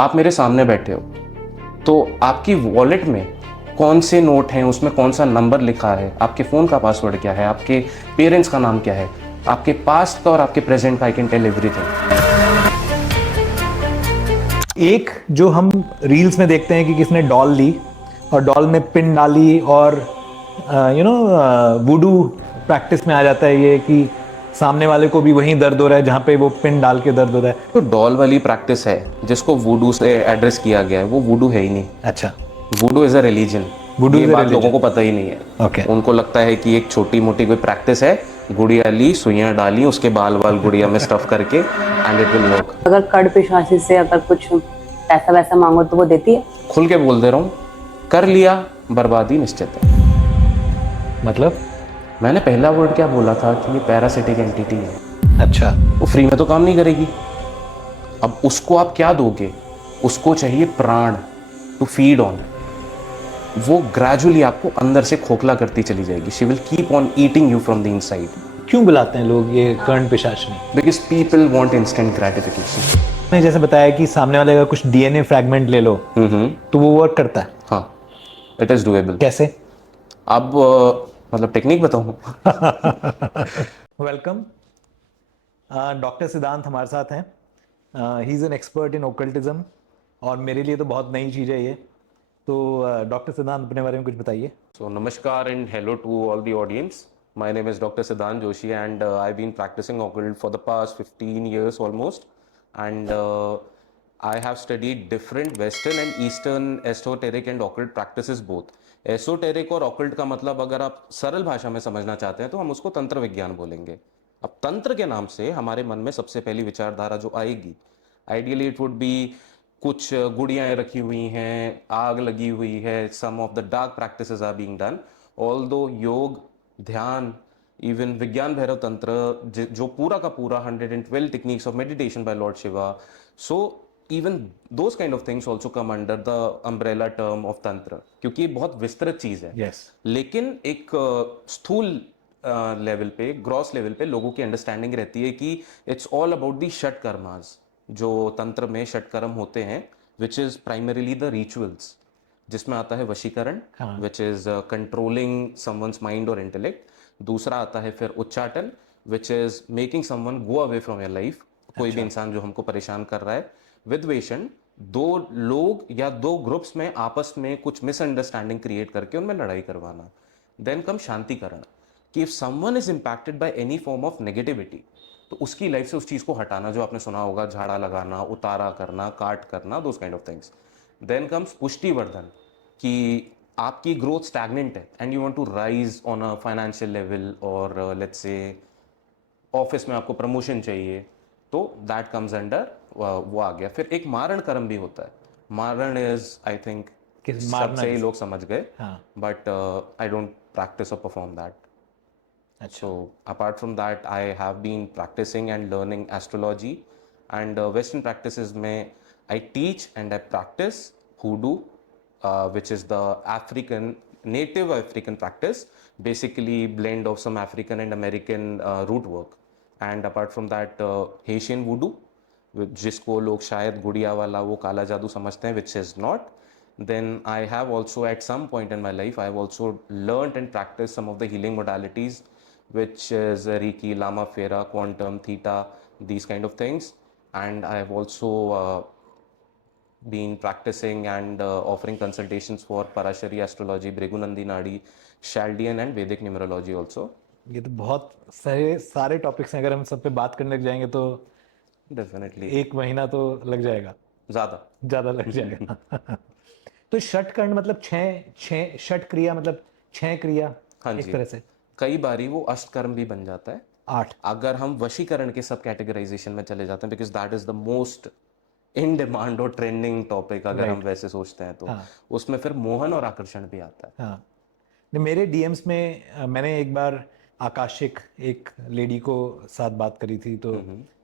आप मेरे सामने बैठे हो, तो आपकी वॉलेट में कौन से नोट हैं, उसमें कौन सा नंबर लिखा है, आपके फ़ोन का पासवर्ड क्या है, आपके पेरेंट्स का नाम क्या है, आपके पास्ट का और आपके प्रेजेंट का, आई कैन टेल एवरीथिंग। एक जो हम रील्स में देखते हैं कि किसने डॉल ली और डॉल में पिन डाली और वुडू प्रैक्टिस में आ जाता है ये कि सामने वाले को भी वहीं दर्द हो रहा है जहाँ पे वो पिन डाल के दर्द हो रहा है। तो डॉल वाली प्रैक्टिस है जिसको वुडू से एड्रेस किया गया है, वो वुडू है ही नहीं। अच्छा, वुडू इज़ अ रिलीजन। वुडू ये इज अ बात लोगों रिलीजन। को पता ही नहीं है। ओके। उनको लगता है कि एक छोटी मोटी कोई प्रैक्टिस है, गुड़िया ली, सुइयां डाली, उसके बाल बाल गुड़िया में स्टफ करके, एंड इट विल वर्क। अगर कड़ पिशाची से अगर कुछ पैसा वैसा मांगो तो वो देती है। खुल के बोल दे रहा हूँ, कर लिया बर्बादी निश्चित है। मतलब? मैंने पहला वर्ड क्या बोला था कि ये पैरासिटिक एंटिटी है। अच्छा, वो फ्री में तो काम नहीं करेगी। अब उसको आप क्या दोगे? उसको चाहिए प्राण टू फीड ऑन। वो ग्रेजुअली आपको अंदर से खोखला करती चली जाएगी। She will keep on eating you from the inside. क्यों बुलाते हैं लोग ये Karna Pishachini? Because people want instant gratification. मैंने जैसे बताया कि सामने वाले का कुछ डीएनए फ्रैगमेंट ले लो तो वो वर्क करता है। हाँ, इट इज डुएबल। कैसे? अब मतलब टेक्निक बताऊँ? वेलकम। डॉक्टर सिद्धांत हमारे साथ हैं। He is an expert in occultism और मेरे लिए तो बहुत नई चीज़ है ये। तो डॉक्टर सिद्धांत अपने बारे में कुछ बताइए। So, namaskar and hello to all the audience. My name is Dr. Siddhant Joshi, and I've been practicing occult for the past 15 years almost. And I have studied different Western and Eastern esoteric and occult practices both. Esoteric और occult का मतलब अगर आप सरल भाषा में समझना चाहते हैं तो हम उसको तंत्र विज्ञान बोलेंगे। अब तंत्र के नाम से हमारे मन में सबसे पहली विचारधारा जो आएगी, आइडियली इट वुड बी कुछ गुड़ियाँ रखी हुई हैं, आग लगी हुई है, some of the dark practices are being done. Although yoga, dhyana, even विज्ञान भैरव तंत्र जो पूरा का पूरा 112 techniques of meditation bye Lord Shiva, so even those kind of things also come under the umbrella term of तंत्र, क्योंकि ये बहुत विस्तृत चीज है। Yes. लेकिन एक स्थूल लेवल पे, ग्रॉस लेवल पे लोगों की अंडरस्टैंडिंग रहती है कि it's all about the shat karmas. जो तंत्र में षट कर्म होते हैं, which is primarily the rituals, जिसमें आता है वशीकरण, which is controlling someone's mind और इंटेलेक्ट। दूसरा आता है फिर उच्चाटन, which is making someone go away from your life, कोई भी इंसान जो हमको परेशान कर रहा है। विद्वेषण, दो लोग या दो ग्रुप्स में आपस में कुछ मिसअंडरस्टैंडिंग क्रिएट करके उनमें लड़ाई करवाना। देन कम शांतिकरण, कि if someone is impacted by any form of negativity, तो उसकी लाइफ से उस चीज़ को हटाना, जो आपने सुना होगा, झाड़ा लगाना, उतारा करना, काट करना, those kind of things. Then comes पुष्टिवर्धन, कि आपकी ग्रोथ स्टैग्नेंट है and you want to rise on a financial level, और लेट्स से ऑफिस में आपको प्रमोशन चाहिए, तो दैट कम्स अंडर वो आ गया। फिर एक मारण कर्म भी होता है। मारण इज, आई थिंक सबसे ही लोग समझ गए, बट आई डोंट प्रैक्टिस और perform that. So apart from that, I have been practicing and learning astrology, and Western practices में I teach and I practice hoodoo, which is the African, native African practice, basically blend of some African and American root work. And apart from that, Haitian voodoo, जिसको लोग शायद गुड़िया वाला वो काला जादू समझते हैं, which is not. Then I have also at some point in my life, I have also learned and practiced some of the healing modalities, which is Reiki, Lama Fera, Quantum, Theta, these kind of things. And I have also been practicing and offering consultations for Parashari astrology, Bhrigunandi Nadi, Chaldean and Vedic numerology also. ये तो बहुत सारे topics हैं। अगर हम सब पे बात करने लग जाएंगे तो डेफिनेटली एक महीना तो लग जाएगा, ज़्यादा लग जाएगा। तो षट कर्ण मतलब छह षट क्रिया मतलब 6 क्रिया। हाँ एक जी, तरह से कई बारी वो अष्टकर्म भी बन जाता है 8। अगर हम वशीकरण के सब कैटेगराइजेशन में चले जाते हैं, because that is the most in demand और ट्रेंडिंग टॉपिक, अगर हम वैसे सोचते हैं तो। उसमें फिर मोहन और आकर्षण भी आता है। हाँ, मेरे डीएम्स में मैंने एक बार आकाशिक एक लेडी को साथ बात करी थी, तो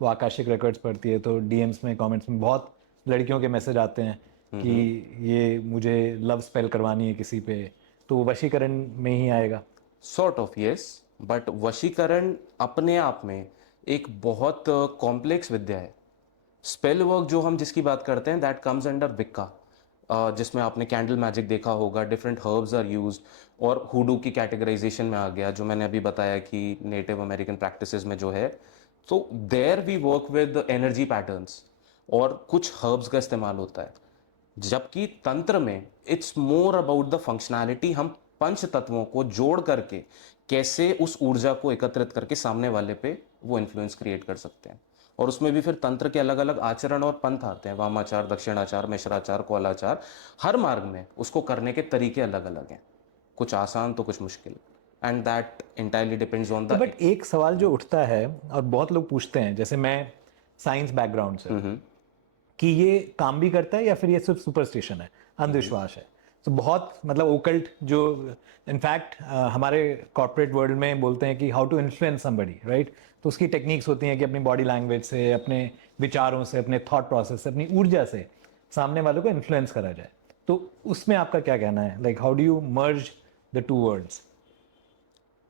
वो आकाशिक रिकॉर्ड्स पढ़ती है, तो डीएम्स में कमेंट्स में बहुत लड़कियों के मैसेज आते हैं कि ये मुझे लव स्पेल करवानी है किसी पे, तो वो वशीकरण में ही आएगा। सॉर्ट ऑफ यस, बट वशीकरण अपने आप में एक बहुत कॉम्प्लेक्स विद्या है। स्पेल वर्क जो हम जिसकी बात करते हैं दैट कम्स अंडर विक्का, जिसमें आपने कैंडल मैजिक देखा होगा, डिफरेंट हर्ब्स आर यूज्ड, और हुडू की कैटेगराइजेशन में आ गया जो मैंने अभी बताया कि नेटिव अमेरिकन प्रैक्टिसेस में जो है। तो there we work with energy patterns और कुछ हर्ब्स का इस्तेमाल होता है, जबकि तंत्र में it's more about the functionality, हम पंच तत्वों को जोड़ करके कैसे उस ऊर्जा को एकत्रित करके सामने वाले पे वो इन्फ्लुएंस क्रिएट कर सकते हैं। और उसमें भी फिर तंत्र के अलग अलग आचरण और पंथ आते हैं, वामाचार, दक्षिणाचार, मिश्राचार, कौलाचार। हर मार्ग में उसको करने के तरीके अलग अलग हैं, कुछ आसान तो कुछ मुश्किल, and that entirely depends on तो द। बट एक सवाल जो उठता है और बहुत लोग पूछते हैं, जैसे मैं साइंस बैकग्राउंड से, कि ये काम भी करता है या फिर ये सिर्फ सुपरस्टिशन है, अंधविश्वास है। तो बहुत मतलब ओकल्ट जो इनफैक्ट हमारे कॉर्पोरेट वर्ल्ड में बोलते हैं कि how to influence somebody, right? तो उसकी टेक्निक्स होती हैं कि अपनी बॉडी लैंग्वेज से, अपने विचारों से, अपने थॉट प्रोसेस से, अपनी ऊर्जा से सामने वालों को इन्फ्लुएंस करा जाए। तो उसमें आपका क्या कहना है? Like how do you merge the two worlds?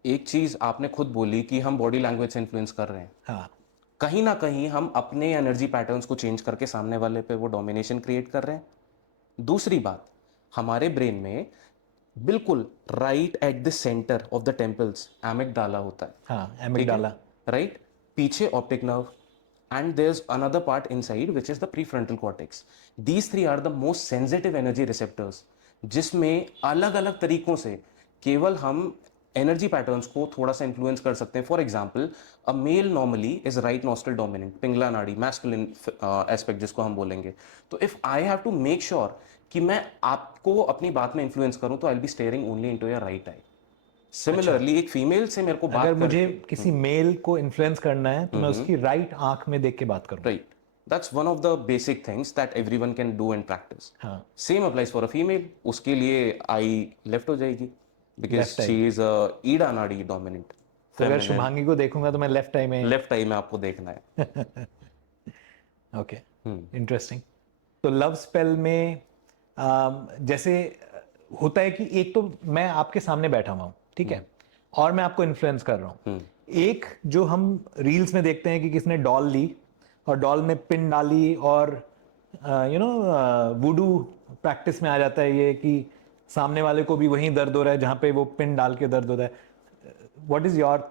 एक चीज आपने खुद बोली कि हम बॉडी लैंग्वेज से इन्फ्लुएंस कर रहे हैं, हाँ, कहीं ना कहीं हम अपने एनर्जी पैटर्न्स को चेंज करके सामने वाले पे वो डोमिनेशन क्रिएट कर रहे हैं। दूसरी बात, हमारे ब्रेन में बिल्कुल right at the centre of the temples amygdala होता है। हाँ, एमिगडाला। राइट, पीछे optic nerve, and there is another part inside which is the prefrontal cortex. These three are the most sensitive energy receptors, जिसमें अलग अलग तरीकों से केवल हम एनर्जी पैटर्न्स को थोड़ा सा इन्फ्लुएंस कर सकते हैं। For example, a male normally is right nostril dominant, Pingala nadi, masculine aspect जिसको हम बोलेंगे। तो if I have to make sure कि मैं आपको अपनी बात में इन्फ्लुएंस करूं, तो I will be staring only into your right eye. Similarly एक फीमेल से मेरे को बात अगर मुझे करके, किसी मेल को इन्फ्लुएंस करना है तो मैं उसकी राइट आंख में देख के बात करूँ। Right, that's one of the basic things that everyone can do in practice. हाँ, same applies for a female, उसके लिए आई लेफ्ट हो जाएगी because Left eye. She is Ida nadi dominant. तो अगर शुभांगी को देखूंगा तो मैं लेफ्ट आई में। लेफ्ट आई में आपको देखना है। Okay, interesting. तो लव स्पेल में जैसे होता है कि एक तो मैं आपके सामने बैठा हुआ हूँ, ठीक है, और मैं आपको इन्फ्लुएंस कर रहा हूँ। एक जो हम रील्स में देखते हैं कि किसने डॉल ली और डॉल में पिन डाली, और वुडू प्रैक्टिस में आ जाता है ये कि सामने वाले को भी वहीं दर्द हो रहा है जहाँ पे वो पिन डाल के दर्द हो रहा है। व्हाट इज योर,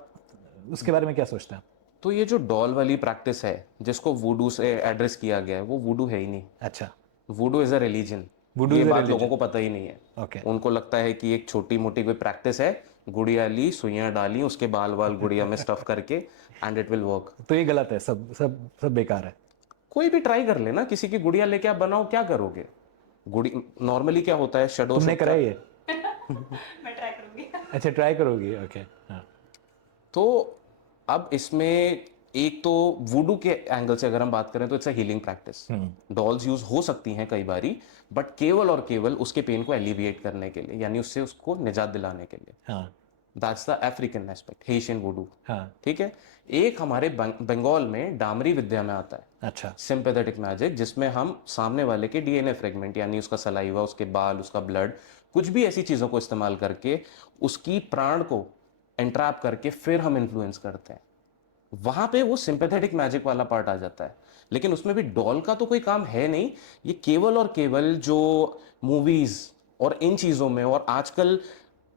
उसके बारे में क्या सोचते हैं? तो ये जो डॉल वाली प्रैक्टिस है जिसको वुडू से एड्रेस किया गया है, वो वुडू है ही नहीं। अच्छा, वुडू इज अ रिलीजन। Voodoo ये is a बात religion. लोगों को पता ही नहीं है। ओके, उनको लगता है कि एक छोटी मोटी कोई प्रैक्टिस है, गुड़िया ली, सुइयां डाली, उसके बाल बाल गुड़िया में स्टफ करके, एंड इट विल वर्क। तो ये गलत है, सब सब सब बेकार है। कोई भी ट्राई कर लेना, किसी की गुड़िया लेके आप बनाओ, क्या करोगे? गुड़ी नॉर्मली क्या होता है, शैडो तुमने करा ये? मैं ट्राई करूंगी। अच्छा, ट्राई करोगी? ओके, हाँ, तो अब इसमें एक तो वुडू के एंगल से अगर हम बात करें तो it's a healing practice. Dolls use हो सकती हैं कई बारी, बट केवल और केवल उसके पेन को एलिविएट करने के लिए, यानी उससे उसको निजात दिलाने के लिए। हाँ, that's the African aspect, Haitian voodoo. हाँ, ठीक है। एक हमारे बंगाल में डामरी विद्या में आता है अच्छा, सिंपैथेटिक मैजिक, जिसमें हम सामने वाले के डीएनए फ्रेगमेंट, यानी उसका सलाइवा, उसके बाल, उसका ब्लड, कुछ भी ऐसी चीजों को इस्तेमाल करके उसकी प्राण को एंट्रैप करके फिर हम इन्फ्लुएंस करते हैं। वहां पे वो सिंपैथेटिक मैजिक वाला पार्ट आ जाता है, लेकिन उसमें भी डॉल का तो कोई काम है नहीं। ये केवल और केवल जो मूवीज और इन चीजों में, और आजकल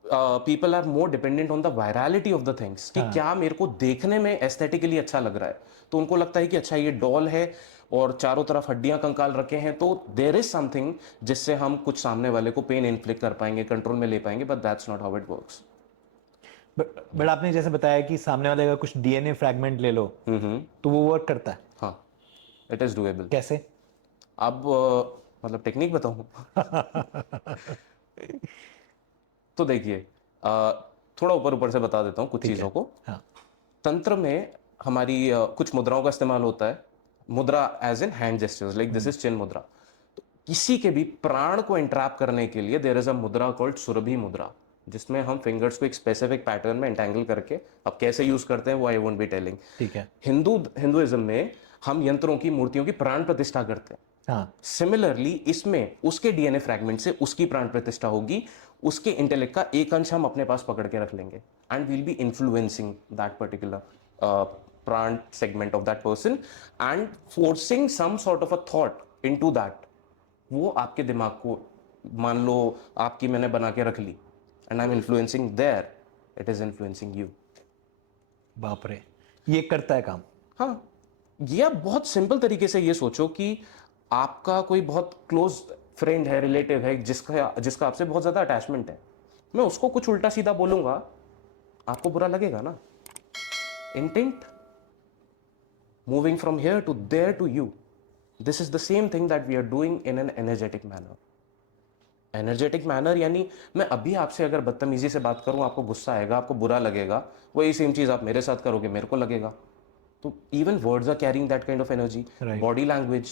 people are more dependent on the virality of the things, कि क्या मेरे को देखने में एस्थेटिकली अच्छा लग रहा है, तो उनको लगता है कि अच्छा ये डॉल है और चारों तरफ हड्डियां कंकाल रखे हैं, तो देयर इज समथिंग जिससे हम कुछ सामने वाले को पेन इन्फ्लिक्ट कर पाएंगे, कंट्रोल में ले पाएंगे, but that's not how it works. But आपने जैसे बताया कि सामने वाले का कुछ डीएनए फ्रैगमेंट ले लो, तो वो वर्क करता है? हाँ, इट इज डूएबल। कैसे? अब मतलब टेक्निक बताऊं? तो देखिए, थोड़ा ऊपर ऊपर से बता देता हूँ कुछ चीज़ों को। हाँ, तंत्र में हमारी कुछ मुद्राओं का इस्तेमाल होता है। Mudra as in hand gestures, like this is chin mudra. तो किसी के भी प्राण को इंट्रैप करने के लिए देयर इज अ मुद्रा कॉल्ड सुरभि मुद्रा, जिसमें हम फिंगर्स को एक स्पेसिफिक पैटर्न में एंटेंगल करके, अब कैसे यूज करते हैं वो आई वोंट बी टेलिंग। ठीक है। हिंदुइज्म में हम यंत्रों की, मूर्तियों की प्राण प्रतिष्ठा करते हैं। हाँ, सिमिलरली इसमें उसके डीएनए फ्रैगमेंट से उसकी प्राण प्रतिष्ठा होगी, उसके इंटेलेक्ट का एक अंश हम अपने पास पकड़ के रख लेंगे, and we'll be influencing that particular prana segment of that person and forcing some sort of a thought into that, वो आपके दिमाग को, मान लो आपकी मैंने बना के रख ली and I'm influencing there, it is influencing you. बाप रे, ये करता है काम। हाँ, ये आप बहुत सिंपल तरीके से ये सोचो कि आपका कोई बहुत क्लोज फ्रेंड है, रिलेटिव है, जिसका आपसे बहुत ज़्यादा अटैचमेंट है, मैं उसको कुछ उल्टा सीधा बोलूँगा, आपको बुरा लगेगा ना। Intent, moving from here to there to you, this is the same thing that we are doing in an energetic manner. Energetic manner यानी मैं अभी आपसे अगर बदतमीजी से बात करूं, आपको गुस्सा आएगा, आपको बुरा लगेगा, वही सेम चीज़ आप मेरे साथ करोगे, मेरे को लगेगा। तो even words are carrying that kind of energy, body language,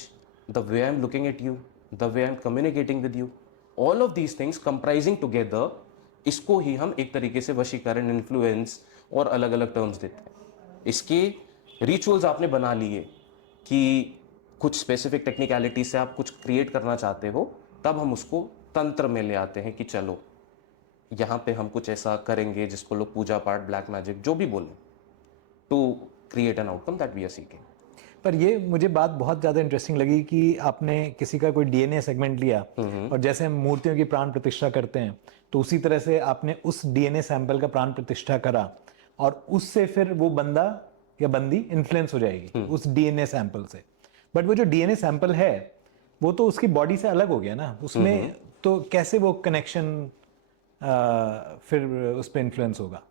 the way I am looking at you, the way I am communicating with you, all of these things comprising together, इसको ही हम एक तरीके से वशीकरण, इन्फ्लुएंस और अलग अलग terms देते हैं। इसके रिचुअल्स आपने बना लिए कि कुछ स्पेसिफिक टेक्निकलिटी से आप कुछ क्रिएट करना चाहते हो, तब हम उसको तंत्र में ले आते हैं कि चलो यहाँ पे हम कुछ ऐसा करेंगे जिसको लोग पूजा पाठ, ब्लैक मैजिक, जो भी बोलें, to create an outcome that we are seeking. पर ये मुझे बात बहुत ज़्यादा इंटरेस्टिंग लगी कि आपने किसी का कोई डीएनए सेगमेंट लिया और जैसे हम मूर्तियों की प्राण प्रतिष्ठा करते हैं, तो उसी तरह से आपने उस डीएनए सैंपल का प्राण प्रतिष्ठा करा और उससे फिर वो बंदा या बंदी इन्फ्लुएंस हो जाएगी उस डीएनए सैंपल से। बट वो जो डीएनए सैंपल है वो तो उसकी बॉडी से अलग हो गया ना, उसमें तो कैसे वो कनेक्शन फिर उस पर इन्फ्लुएंस होगा?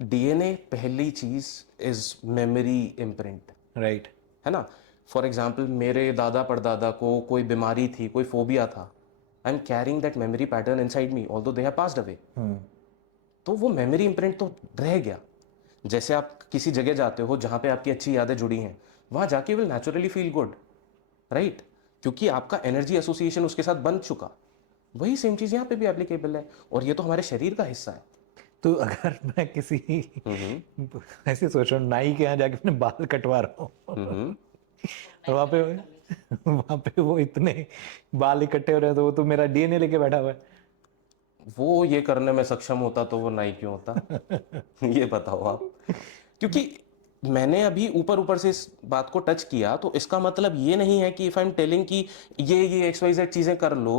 डीएनए पहली चीज इज मेमोरी इम्प्रिंट, राइट, है ना। फॉर एग्जाम्पल मेरे दादा परदादा को कोई बीमारी थी, कोई फोबिया था, I am carrying that memory pattern inside me although they have passed away. तो वो मेमोरी इम्प्रिंट तो रह गया। जैसे आप किसी जगह जाते हो जहाँ पे आपकी अच्छी यादें जुड़ी हैं, वहाँ जाके will naturally feel good, right, क्योंकि आपका एनर्जी एसोसिएशन उसके साथ बन चुका। वही सेम चीज़ यहाँ पे भी एप्लीकेबल है, और ये तो हमारे शरीर का हिस्सा है। तो अगर मैं किसी ऐसे सोच रहा हूँ, नाई के यहाँ जाके अपने बाल कटवा रहा हूँ और वहाँ पे वो इतने बाल इकट्ठे हो रहे हैं, तो वो तो मेरा डीएनए लेके बैठा हुआ है। वो ये करने में सक्षम होता तो वो नाई क्यों होता? ये बताओ आप। क्योंकि मैंने अभी ऊपर ऊपर से इस बात को टच किया, तो इसका मतलब ये नहीं है कि इफ आई एम टेलिंग कि ये XYZ चीजें कर लो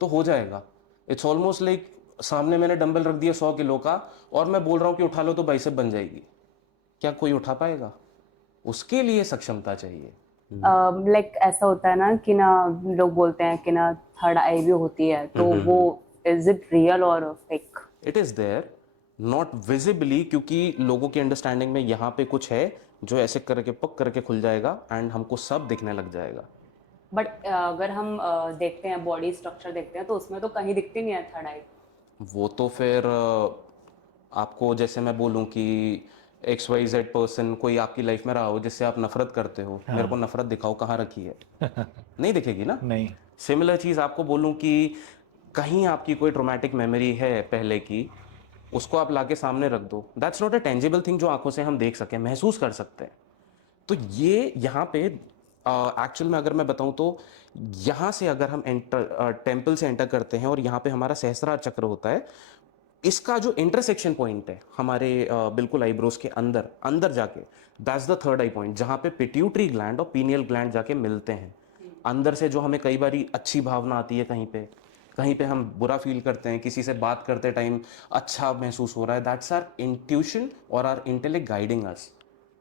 तो हो जाएगा। इट्स ऑलमोस्ट लाइक सामने मैंने डंबल रख दिया 100 किलो का और मैं बोल रहा हूँ कि उठा लो तो बाइसेप बन जाएगी, क्या कोई उठा पाएगा? उसके लिए सक्षमता चाहिए। लाइक ऐसा होता है ना कि ना, लोग बोलते हैं कि ना थर्ड आई भी होती है, तो वो इज इट रियल और fake? It is there, not visibly, क्योंकि लोगों की अंडरस्टैंडिंग में यहाँ पे कुछ है जो ऐसे करके पक करके खुल जाएगा एंड हमको सब दिखने लग जाएगा। बट अगर हम देखते हैं, बॉडी स्ट्रक्चर देखते हैं, तो उसमें तो कहीं दिखती नहीं है थर्ड आई। वो तो फिर आपको, जैसे मैं बोलूं कि XYZ पर्सन कोई आपकी लाइफ में रहा हो जिससे आप नफरत करते हो, मेरे को नफरत दिखाओ, कहाँ रखी है? नहीं दिखेगी ना। नहीं। सिमिलर चीज़ आपको बोलूं कि कहीं आपकी कोई ट्रोमैटिक मेमोरी है पहले की, उसको आप लाके सामने रख दो, that's not a tangible thing जो आंखों से हम देख सकें, महसूस कर सकते हैं। तो ये यहाँ पे एक्चुअल में अगर मैं बताऊं तो, यहाँ से अगर हम टेम्पल से एंटर करते हैं और यहाँ पे हमारा सहस्रार चक्र होता है, इसका जो इंटरसेक्शन पॉइंट है हमारे बिल्कुल आईब्रोज के अंदर अंदर जाके, that's the third I point, जहाँ पे पिट्यूटरी ग्लैंड और पीनियल ग्लैंड जाके मिलते हैं। अंदर से जो हमें कई बारी अच्छी भावना आती है, कहीं पे हम बुरा फील करते हैं, किसी से बात करते टाइम अच्छा महसूस हो रहा है, दैट्स आर इंट्यूशन और our intellect guiding us.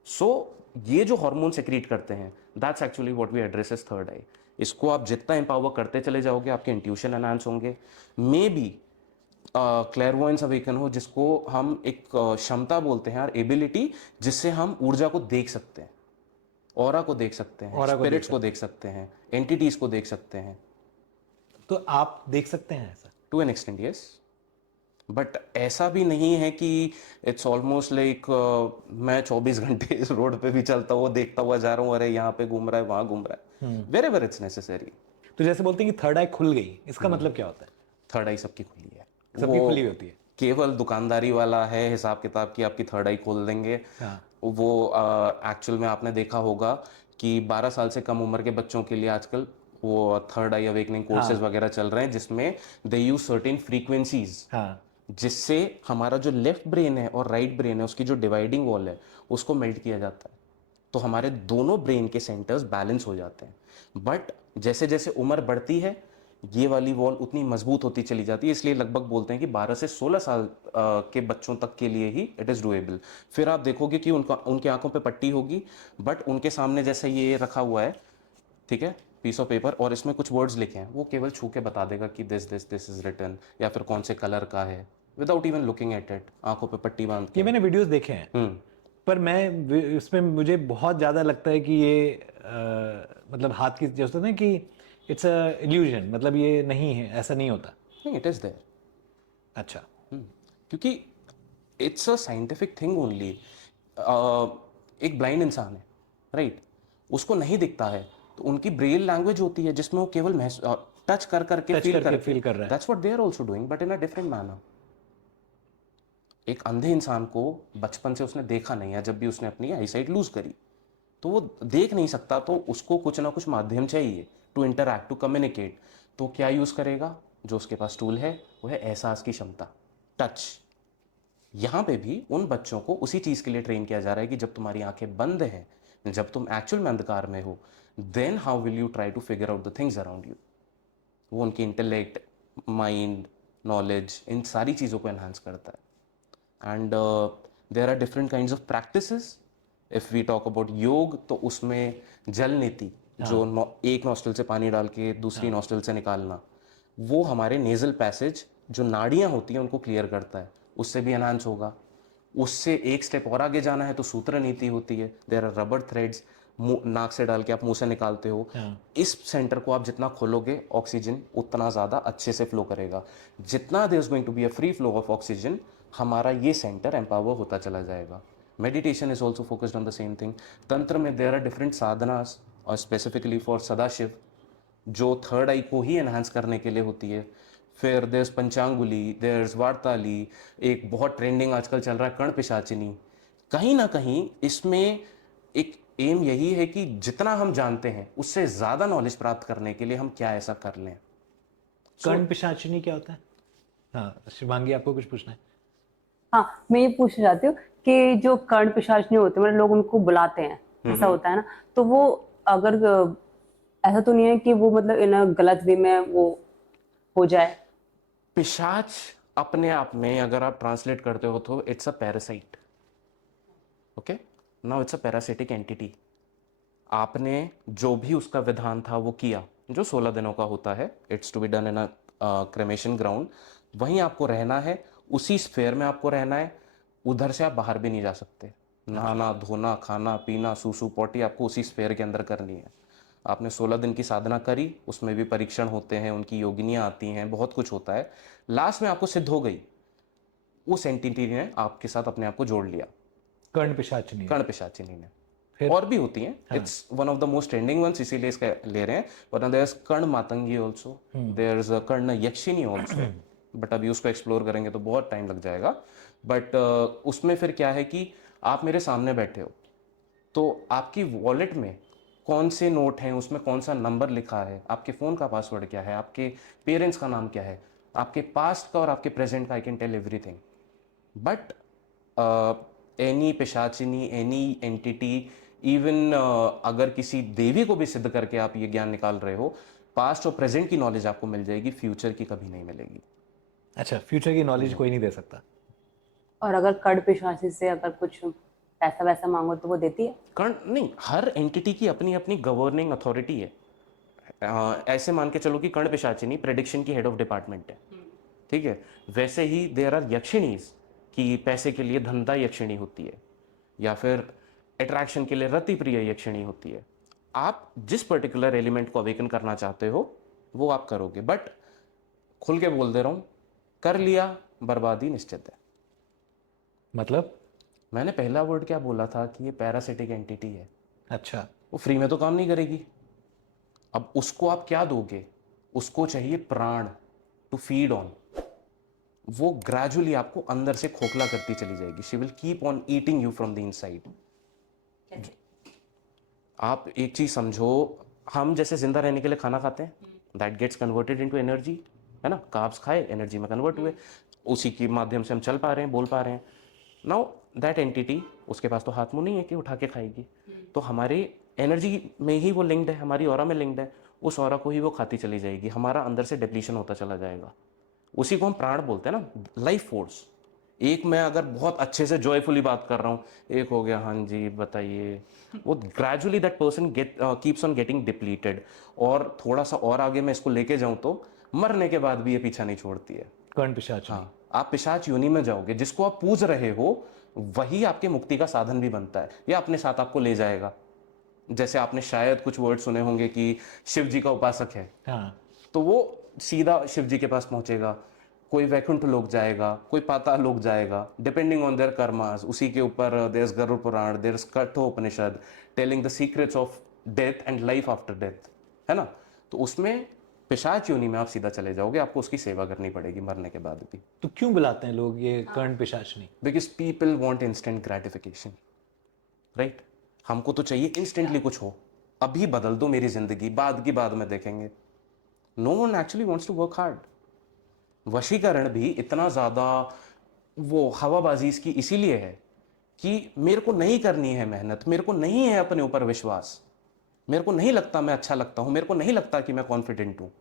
So ये जो हार्मोन सेक्रीट करते हैं, that's actually what we address as third eye. इसको आप जितना एम्पावर करते चले जाओगे, आपके इंट्यूशन एनहांस होंगे, मे बी क्लेयरवॉयंस अवेकन हो, जिसको हम एक क्षमता बोलते हैं, एबिलिटी, जिससे हम ऊर्जा को देख सकते हैं, ऑरा को देख सकते हैं, स्पिरिट्स को देख सकते हैं, एंटिटीज को देख सकते हैं। तो आप देख सकते हैं ऐसा? To an extent yes, but ऐसा भी नहीं है कि इट्स ऑलमोस्ट लाइक मैं 24 घंटे इस रोड पे भी चलता हुआ देखता हुआ जा रहा हूँ, अरे यहाँ पे घूम रहा है, वहाँ घूम रहा है, वेरेवर इट्स नेसेसरी। तो जैसे बोलते हैं कि थर्ड आई खुल गई, इसका मतलब क्या होता है? थर्ड आई सबकी खुली है, सबकी खुली होती है, केवल दुकानदारी वाला है हिसाब किताब की आपकी थर्ड आई खोल देंगे। वो एक्चुअल में आपने देखा होगा कि 12 साल से कम उम्र के बच्चों के लिए आजकल वो थर्ड आई अवेकनिंग कोर्सेज वगैरह चल रहे हैं, जिसमें दे यूज सर्टेन फ्रीक्वेंसीज जिससे हमारा जो लेफ्ट ब्रेन है और राइट ब्रेन है उसकी जो डिवाइडिंग वॉल है उसको मेल्ट किया जाता है, तो हमारे दोनों ब्रेन के सेंटर्स बैलेंस हो जाते हैं। बट जैसे जैसे उम्र बढ़ती है ये वाली वॉल उतनी मजबूत होती चली जाती है, इसलिए लगभग बोलते हैं कि 12 से 16 साल के बच्चों तक के लिए ही इट इज़ डूएबल। फिर आप देखोगे कि उनकी आंखों पे पट्टी होगी, बट उनके सामने जैसे ये रखा हुआ है, ठीक है, पीस ऑफ पेपर, और इसमें कुछ वर्ड्स लिखे हैं, वो केवल छू के बता देगा कि this this this is written, या फिर कौन से कलर का है, without even looking at it, आंखों पे पट्टी बांध ये के। मैंने वीडियोस देखे हैं, पर इसमें मुझे बहुत ज़्यादा लगता है कि ये मतलब हाथ की जैसे होता है ना कि इट्स अ इल्यूजन, मतलब ये नहीं है, ऐसा नहीं होता। नहीं, इट इज़ देयर। अच्छा। क्योंकि it's a scientific thing only. एक ब्लाइंड इंसान है, राइट, उसको नहीं दिखता है, तो उनकी ब्रेल लैंग्वेज होती है जिसमें वो केवल टच कर करके टच फील करके करके, फील कर रहा है। That's what they are also doing but in a different manner. एक अंधे इंसान को बचपन से उसने देखा नहीं है, जब भी उसने अपनी आईसाइट लूज करी तो वो देख नहीं सकता, तो उसको कुछ ना कुछ माध्यम चाहिए टू इंटरैक्ट, टू कम्युनिकेट। तो क्या यूज़ करेगा? जो उसके पास टूल है वो है एहसास की क्षमता, टच। यहाँ पे भी उन बच्चों को उसी चीज़ के लिए ट्रेन किया जा रहा है कि जब तुम्हारी आंखें बंद हैं, जब तुम एक्चुअल में अंधकार में हो, then how will you try to figure out the things around you. वो उनकी इंटेलेक्ट, माइंड, नॉलेज, इन सारी चीज़ों को एनहांस करता है। And there are different kinds of practices. If we talk about yoga, तो उसमें जल नीति, जो एक नॉस्ट्रल से पानी डाल के दूसरी नॉस्ट्रल से निकालना, वो हमारे नेजल पैसेज जो नाड़ियाँ होती हैं उनको क्लियर करता है, उससे भी एनहांस होगा। उससे एक स्टेप और आगे जाना है तो सूत्र नीति होती है, देयर आर रबर थ्रेड्स, नाक से डाल के आप मुंह से निकालते हो। इस सेंटर को आप जितना खोलोगे ऑक्सीजन उतना ज़्यादा अच्छे से फ्लो करेगा। जितना there is going to be a free flow of oxygen, हमारा ये सेंटर एम्पावर होता चला जाएगा। Meditation is also focused on the same thing. तंत्र में देयर आर डिफरेंट साधनास, और स्पेसिफिकली फॉर सदाशिव, जो थर्ड आई को ही एनहांस करने के लिए होती है। फिर देर्स पंचांगुली, देर्स वार्ताली, एक बहुत ट्रेंडिंग आजकल चल रहा है कर्ण पिशाचिनी। कहीं ना कहीं इसमें एक एम यही है कि जितना हम जानते हैं उससे ज़्यादा नॉलेज प्राप्त करने के लिए हम क्या ऐसा कर लें। कर्ण पिशाचिनी क्या होता है? हाँ शिवांगी, आपको कुछ पूछना है? हाँ, मैं ये पूछना चाहती हूँ कि जो कर्ण पिशाच नहीं होते, मतलब लोग उनको बुलाते हैं, ऐसा होता है ना, तो वो अगर ऐसा तो नहीं है कि वो मतलब इन गलत वे में वो हो जाए? पिशाच अपने आप में अगर आप ट्रांसलेट करते हो तो it's a parasite. Okay, now it's a parasitic entity. आपने जो भी उसका विधान था वो किया, जो 16 दिनों का होता है, it's to be done in a cremation ground, वहीं आपको रहना है, उसी स्फेयर में आपको रहना है, उधर से आप बाहर भी नहीं जा सकते। नहाना धोना खाना पीना सूसू पॉटी आपको उसी स्फेयर के अंदर करनी है। आपने 16 दिन की साधना करी, उसमें भी परीक्षण होते हैं, उनकी योगिनियाँ आती हैं, बहुत कुछ होता है, लास्ट में आपको सिद्ध हो गई, उस एंटिटी ने आपके साथ अपने आप को जोड़ लिया, कर्ण पिशाचिनी। कर्ण पिशाचिनी ने। फिर? और भी होती हैं, it's one of the most trending ones, इसीलिए इसका ले रहे हैं। वरना there is Karna Matangi also, there is a Karna Yakshini also, but अभी उसको एक्सप्लोर करेंगे तो बहुत टाइम लग जाएगा। बट उसमें फिर क्या है कि आप मेरे सामने बैठे हो, तो आपकी वॉलेट में कौन से नोट हैं, उसमें कौन सा नंबर लिखा है, आपके फ़ोन का पासवर्ड क्या है, आपके पेरेंट्स का नाम क्या है, आपके पास्ट का और आपके प्रेजेंट का, I can tell everything. But any pishachini, any entity, even अगर किसी देवी को भी सिद्ध करके आप ये ज्ञान निकाल रहे हो, पास्ट और प्रेजेंट की नॉलेज आपको मिल जाएगी, फ्यूचर की कभी नहीं मिलेगी। अच्छा, फ्यूचर की नॉलेज कोई नहीं दे सकता? और अगर कर्ण पिशाची से अगर कुछ पैसा वैसा मांगो तो वो देती है? कारण नहीं, हर एंटिटी की अपनी अपनी गवर्निंग अथॉरिटी है। ऐसे मान के चलो कि कर्ण पिशाचिनी प्रेडिक्शन की हेड ऑफ डिपार्टमेंट है, ठीक है, वैसे ही देयर आर यक्षिणीज कि पैसे के लिए धंधा यक्षिणी होती है, या फिर अट्रैक्शन के लिए रति प्रिय यक्षिणी होती है। आप जिस पर्टिकुलर एलिमेंट को अवेकन करना चाहते हो वो आप करोगे, बट खुल के बोल दे रहा हूं, कर लिया बर्बादी निश्चित है। मतलब? मैंने पहला वर्ड क्या बोला था कि ये पैरासिटिक एंटिटी है, अच्छा। वो फ्री में तो काम नहीं करेगी। अब उसको आप क्या दोगे? उसको चाहिए प्राण टू फीड ऑन। वो ग्रेजुअली आपको अंदर से खोखला करती चली जाएगी। She will keep on eating you from the inside. आप एक चीज समझो, हम जैसे जिंदा रहने के लिए खाना खाते हैं, that gets converted into energy, है ना, कार्ब्स खाए एनर्जी में कन्वर्ट हुए। उसी के माध्यम से हम चल पा रहे हैं, बोल पा रहे हैं। नाउ दैट एंटिटी, उसके पास तो हाथ मुंह नहीं है कि उठा के खाएगी, तो हमारी एनर्जी में ही वो लिंक्ड है, हमारी ऑरा में लिंक्ड है, उस ऑरा को ही वो खाती चली जाएगी, हमारा अंदर से डिप्लीशन होता चला जाएगा। उसी को हम प्राण बोलते हैं ना, लाइफ फोर्स। एक मैं अगर बहुत अच्छे से जॉयफुली बात कर रहा हूँ, एक हो गया हाँ जी बताइए, वो gradually that person keeps on getting depleted. और थोड़ा सा और आगे मैं इसको लेके जाऊँ तो मरने के बाद भी ये पीछा नहीं छोड़ती है। कर्ण पिशाच। हाँ, आप पिशाच योनि में जाओगे, जिसको आप पूज रहे हो वही आपके मुक्ति का साधन भी बनता है, या अपने साथ आपको ले जाएगा। जैसे आपने शायद कुछ वर्ड सुने होंगे कि शिव जी का उपासक है, हाँ, तो वो सीधा शिव जी के पास पहुंचेगा। कोई वैकुंठ लोक जाएगा, कोई पाताल लोक जाएगा, डिपेंडिंग ऑन देयर कर्मास। उसी के ऊपर there is Garuda Purana, there is Kathopanishad telling the secrets of death and life after death, है ना। तो उसमें पिशाच योनि में आप सीधा चले जाओगे, आपको उसकी सेवा करनी पड़ेगी मरने के बाद भी। तो क्यों बुलाते हैं लोग ये Karna Pishachini? Because people want instant gratification, right. हमको तो चाहिए इंस्टेंटली कुछ हो, अभी बदल दो मेरी जिंदगी, बाद की बाद में देखेंगे। No one actually wants to work hard. वशीकरण भी इतना ज़्यादा वो हवाबाजी इसकी इसीलिए है कि मेरे को नहीं करनी है मेहनत, मेरे को नहीं है अपने ऊपर विश्वास, मेरे को नहीं लगता मैं अच्छा लगता हूँ, मेरे को नहीं लगता कि मैं कॉन्फिडेंट हूँ,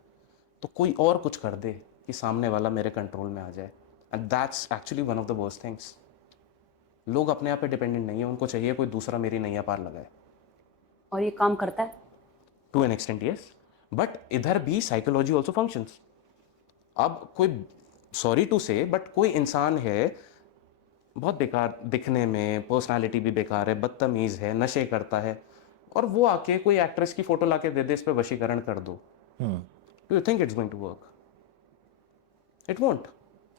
तो कोई और कुछ कर दे कि सामने वाला मेरे कंट्रोल में आ जाए। And that's actually one of the worst things. लोग अपने आप पे डिपेंडेंट नहीं है, उनको चाहिए कोई दूसरा मेरी नैया पार लगाए। और ये काम करता है? To an extent yes, but इधर भी साइकोलॉजी ऑल्सो फंक्शंस। अब कोई, सॉरी टू से, बट कोई इंसान है बहुत बेकार दिखने में, पर्सनालिटी भी बेकार है, बदतमीज है, नशे करता है, और वो आके कोई एक्ट्रेस की फोटो लाके दे दे इस पे वशीकरण कर दो, do you think it's going to work? It won't.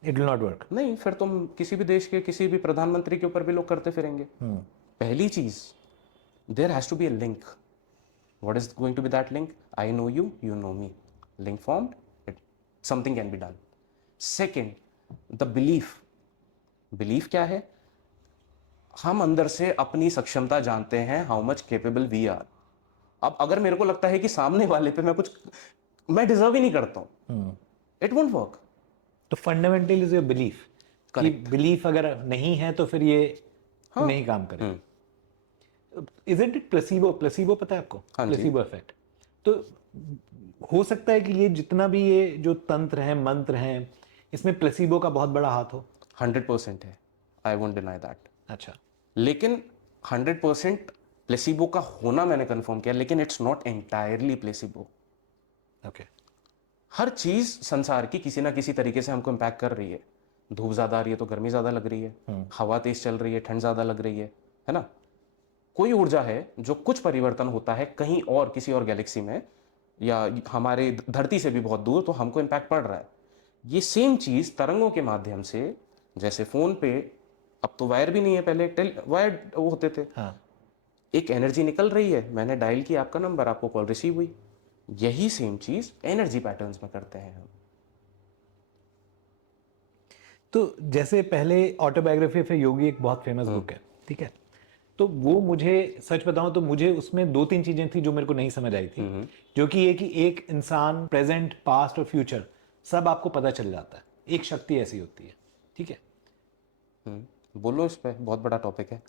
It will not work. नहीं, फिर तुम किसी भी देश के किसी भी प्रधानमंत्री के ऊपर भी लोग करते फिरेंगे। पहली चीज, there has to be a link. What is going to be that link? I know you, you know me, link formed, it something can be done. Second, the belief. Belief क्या है? हम अंदर से अपनी सक्षमता जानते हैं, how much capable we are. अब अगर मेरे को लगता है कि सामने वाले पे मैं डिजर्व ही नहीं करता हूं, इट वोंट वर्क। तो फंडामेंटल इज योर बिलीफ। कि बिलीफ अगर नहीं है तो फिर ये नहीं काम करेगा। Isn't it placebo? प्लेसिबो पता है आपको? हाँ जी। Placebo effect. तो हो सकता है कि ये जितना भी ये जो तंत्र है, मंत्र हैं, इसमें प्लेसिबो का बहुत बड़ा हाथ हो। 100% है, आई वोंट डिनाई दैट। अच्छा। लेकिन 100% प्लेसिबो का होना मैंने कंफर्म किया, लेकिन it's not entirely placebo. Okay. हर चीज संसार की किसी ना किसी तरीके से हमको इम्पैक्ट कर रही है। धूप ज्यादा आ रही है तो गर्मी ज्यादा लग रही है, हवा तेज चल रही है, ठंड ज्यादा लग रही है ना। कोई ऊर्जा है जो कुछ परिवर्तन होता है कहीं और, किसी और गैलेक्सी में, या हमारे धरती से भी बहुत दूर, तो हमको इम्पैक्ट पड़ रहा है। ये सेम चीज तरंगों के माध्यम से, जैसे फोन पे अब तो वायर भी नहीं है, पहले वायर होते थे। हाँ। एक एनर्जी निकल रही है, मैंने डायल किया आपका नंबर, आपको कॉल रिसीव हुई। यही सेम चीज एनर्जी पैटर्न्स में करते हैं हम। तो जैसे पहले ऑटोबायोग्राफी ऑफ योगी एक बहुत फेमस बुक है, ठीक है। तो वो मुझे सच बताऊं तो मुझे उसमें 2-3 चीजें थी जो मेरे को नहीं समझ आई थी। जो कि ये कि एक इंसान प्रेजेंट, पास्ट और फ्यूचर सब आपको पता चल जाता है। एक शक्ति ऐसी होती है, ठीक है। बोलो, इस पे बहुत बड़ा टॉपिक है।